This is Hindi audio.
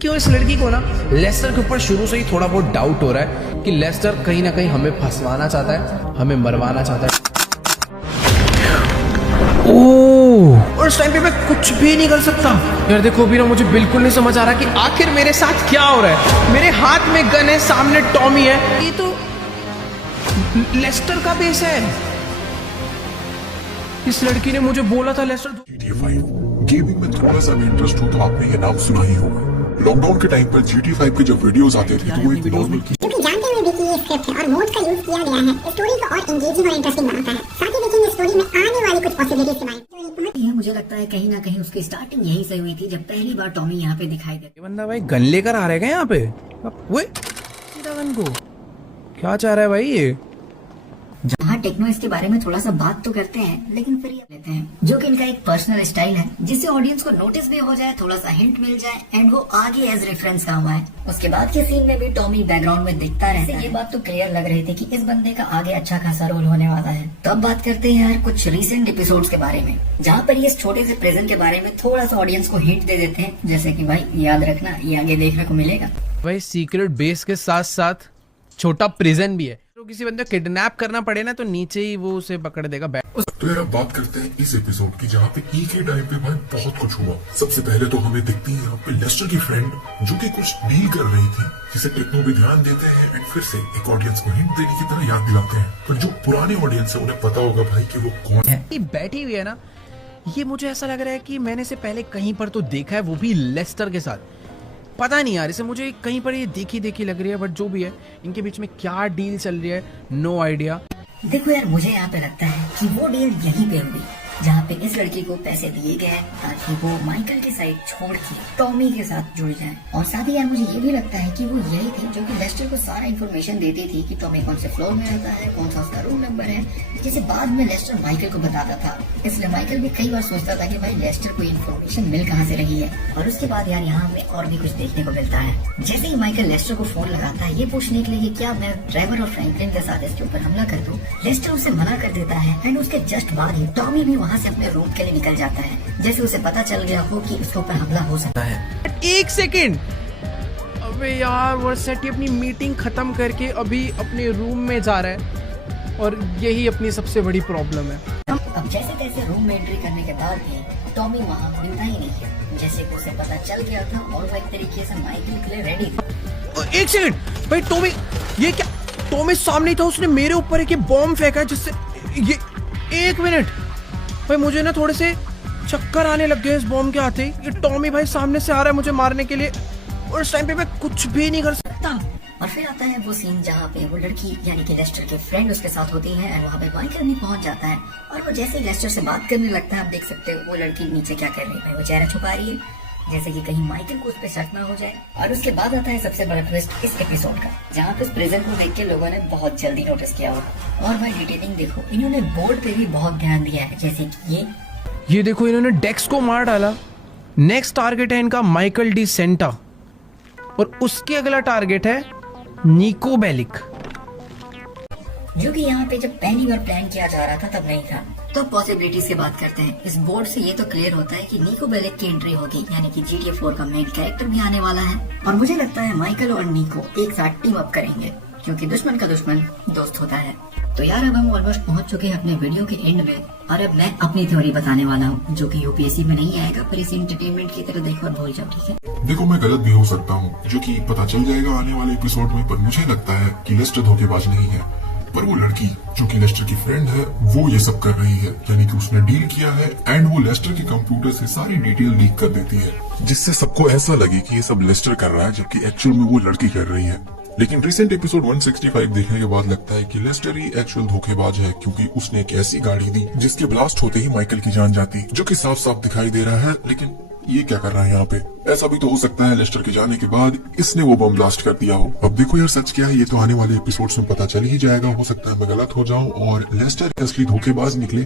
क्यों इस लड़की को ना लेस्टर के ऊपर शुरू से ही थोड़ा बहुत डाउट हो रहा है कि लेस्टर कहीं ना कहीं हमें फंसवाना चाहता है, हमें मरवाना चाहता है। ओह, और इस टाइम पे मैं कुछ भी नहीं कर सकता यार। देखो अभी ना मुझे बिल्कुल नहीं समझ आ रहा कि आखिर मेरे साथ क्या हो रहा है। मेरे हाथ में गन है, सामने टॉमी है, ये तो लेस्टर का बेस है। इस लड़की ने मुझे बोला था लेस्टर GTA 5 गेमिंग में थोड़ा सा भी इंटरेस्ट हो तो आपने ये नाम सुना ही होगा। लॉकडाउन के टाइम पर GTA 5 के जब वीडियोस आते थे तो वो एक नॉर्मल क्योंकि जानते हुए भी कि ये स्क्रिप्ट है और मोड का यूज किया गया है, स्टोरी को और एंगेजिंग और इंटरेस्टिंग बनाता है। साथ ही देखेंगे स्टोरी में आने वाली कुछ पॉसिबिलिटीज के बारे में। मुझे लगता है कहीं ना कहीं उसकी स्टार्टिंग यही से हुई थी जब पहली बार टॉमी यहाँ पे दिखाई दे। ये बंदा भाई गन लेकर आ रहेगा यहाँ पे। वो गन को क्या चाह रहा है भाई ये? जहाँ टेक्नो इसके बारे में थोड़ा सा बात तो करते हैं लेकिन फिर ये लेते हैं, जो कि इनका एक पर्सनल स्टाइल है जिससे ऑडियंस को नोटिस भी हो जाए, थोड़ा सा हिंट मिल जाए एंड वो आगे एज रेफरेंस काम आए। उसके बाद के सीन में भी टॉमी बैकग्राउंड में दिखता रहता है। ये बात तो क्लियर लग रही थी कि इस बंदे का आगे अच्छा खासा रोल होने वाला है। तो अब बात करते हैं यार कुछ रिसेंट एपिसोड्स के बारे में, जहाँ पर ये इस छोटे से प्रेजेंट के बारे में थोड़ा सा ऑडियंस को हिंट दे देते हैं, जैसे की भाई याद रखना ये आगे देखने को मिलेगा। भाई सीक्रेट बेस के साथ साथ छोटा प्रिजन भी है। तो किसी बंदे को किडनैप करना पड़े ना तो नीचे ही वो उसे पकड़ देगा। तो यार अब बात करते हैं इस एपिसोड की, जहाँ पे एक ही टाइम पे भाई बहुत कुछ हुआ। सबसे पहले तो हमें दिखती है यहाँ पे लेस्टर की फ्रेंड जो कि कुछ डील कर रही थी, जिसे टेक्नो भी ध्यान देते हैं एंड फिर से एक ऑडियंस को हिंट देने की तरह याद दिलाते हैं। पर जो पुराने ऑडियंस है उन्हें पता होगा भाई कि वो कौन है। ये बैठी हुई है ना, ये मुझे ऐसा लग रहा है कि मैंने इसे पहले कहीं पर तो देखा है, वो भी लेस्टर के साथ। पता नहीं यार, इसे मुझे कहीं पर ये देखी देखी लग रही है, बट जो भी है इनके बीच में क्या डील चल रही है नो आइडिया। देखो यार मुझे यहाँ पे लगता है कि वो डील यहीं पे हुई जहाँ पे इस लड़की को पैसे दिए गए ताकि वो माइकल की साइड छोड़ के टॉमी के साथ जुड़ जाए। और साथ ही यार मुझे ये भी लगता है कि वो यही थी जो कि लेस्टर को सारा इन्फॉर्मेशन देती थी कि टॉमी कौन से फ्लोर में रहता है, कौन सा उसका रूम नंबर है, जिसे बाद में लेस्टर माइकल को बताता था। इसलिए माइकल भी कई बार सोचता था कि भाई लेस्टर को इन्फॉर्मेशन मिल कहाँ से रही है। और उसके बाद यार यहाँ हमें और भी कुछ देखने को मिलता है। जैसे ही माइकल लेस्टर को फोन लगाता है ये पूछने के लिए कि क्या मैं ट्रेवर और फ्रैंकलिन के साथ इसके ऊपर हमला कर दूं, लेस्टर उसे मना कर देता है एंड उसके जस्ट बाद ही टॉमी भी वहाँ से अपने रूम के लिए निकल जाता है, जैसे उसे पता चल गया हो कि उसके ऊपर हमला हो सकता है। एक सेकेंड, अबे यार वर्सेटी अपनी मीटिंग खत्म करके अभी अपने रूम में जा रहा है और यही अपनी सबसे बड़ी प्रॉब्लम है। अब जैसे तैसे रूम में एंट्री करने के बाद भी टॉमी वहाँ मिलता ही नहीं है, जैसे कि उसे पता चल गया था और वो एक तरीके से माइकल के लिए रेडी था। एक सेकेंड भाई, टॉमी ये क्या? टॉमी सामने था, उसने मेरे ऊपर एक बॉम्ब फेंका जिससे ये। एक मिनट भाई, मुझे ना थोड़े से चक्कर आने लग गए इस बॉम्ब के आते ही। ये टॉमी भाई सामने से आ रहा है मुझे मारने के लिए और इस टाइम पे मैं कुछ भी नहीं कर सकता। और फिर आता है वो सीन जहाँ पे वो लड़की यानी कि लेस्टर के फ्रेंड उसके साथ होती है और वहाँ पे माइकल भी पहुंच जाता है और वो जैसे ही लेस्टर से बात करने लगता है, आप देख सकते हो वो लड़की नीचे क्या कर रही है, वो चेहरा छुपा रही है जैसे कि कहीं माइकल को उस पर शक ना हो जाए। और उसके बाद आता है सबसे बड़ा ट्विस्ट इस एपिसोड का, जहाँ पे उस प्रेजेंट को देख के लोगों ने बहुत जल्दी नोटिस किया होगा। और भाई डिटेलिंग देखो, इन्होंने बोर्ड पे भी बहुत ध्यान दिया है, जैसे कि ये देखो इन्होंने डेक्स को मार डाला। नेक्स्ट टारगेट है इनका माइकल डी सेंटा और उसके अगला टारगेट है निको बेलिक, जो कि यहाँ पे जब पहली बार प्लान किया जा रहा था तब नहीं था। तो पॉसिबिलिटीज की बात करते हैं। इस बोर्ड से ये तो क्लियर होता है कि निको बेलिक की एंट्री होगी, यानी कि GTA 4 का मेन कैरेक्टर भी आने वाला है। और मुझे लगता है माइकल और निको एक साथ टीम अप करेंगे, क्योंकि दुश्मन का दुश्मन दोस्त होता है। तो यार अब हम ऑलमोस्ट पहुंच चुके हैं अपने वीडियो के एंड में और अब मैं अपनी थ्योरी बताने वाला हूँ, जो कि यूपीएससी में नहीं आएगा, पर इसे एंटरटेनमेंट की तरह देखो और भूल जाओ, ठीक है? देखो मैं गलत भी हो सकता हूँ, जो कि पता चल जाएगा आने वाले एपिसोड में, पर मुझे लगता है कि लेस्टर धोखेबाज नहीं है, पर वो लड़की जो कि लेस्टर की फ्रेंड है वो ये सब कर रही है। यानी कि उसने डील किया है एंड वो लेस्टर के कंप्यूटर से सारी डिटेल लीक कर देती है, जिससे सबको ऐसा लगे कि ये सब लेस्टर कर रहा है जबकि एक्चुअल में वो लड़की कर रही है। लेकिन रिसेंट एपिसोड 165 देखने के बाद लगता है कि लेस्टर ही एक्चुअल धोखेबाज है, क्योंकि उसने एक ऐसी गाड़ी दी जिसके ब्लास्ट होते ही माइकल की जान जाती, जो कि साफ साफ दिखाई दे रहा है। लेकिन ये क्या कर रहा है यहाँ पे? ऐसा भी तो हो सकता है लेस्टर के जाने के बाद इसने वो बम ब्लास्ट कर दिया हो। अब देखो यार सच क्या है ये तो आने वाले एपिसोड्स में पता चल ही जाएगा। हो सकता है मैं गलत हो जाऊं और लेस्टर असली धोखेबाज निकले।